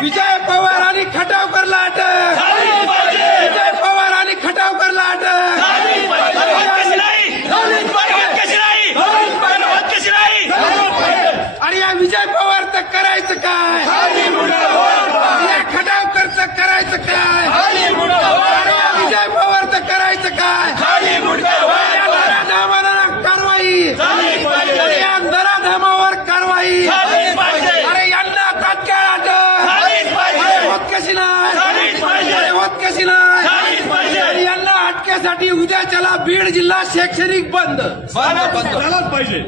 विजय पवार आणि खटावकरला अटक, विजय पवार आणि खटावकरला अटक, आणि या विजय पवार तर करायचं काय, या खटावकरचं करायचं काय, या विजय पवार तर करायचं काय, नराधामाला कारवाई, या नराधामावर कारवाई, अरे यांना तात्काळ अटक, होत कशी नाही, होत कशी नाही, यांना अटकेसाठी उद्याच्याला बीड जिल्हा शैक्षणिक बंद झालाच पाहिजे।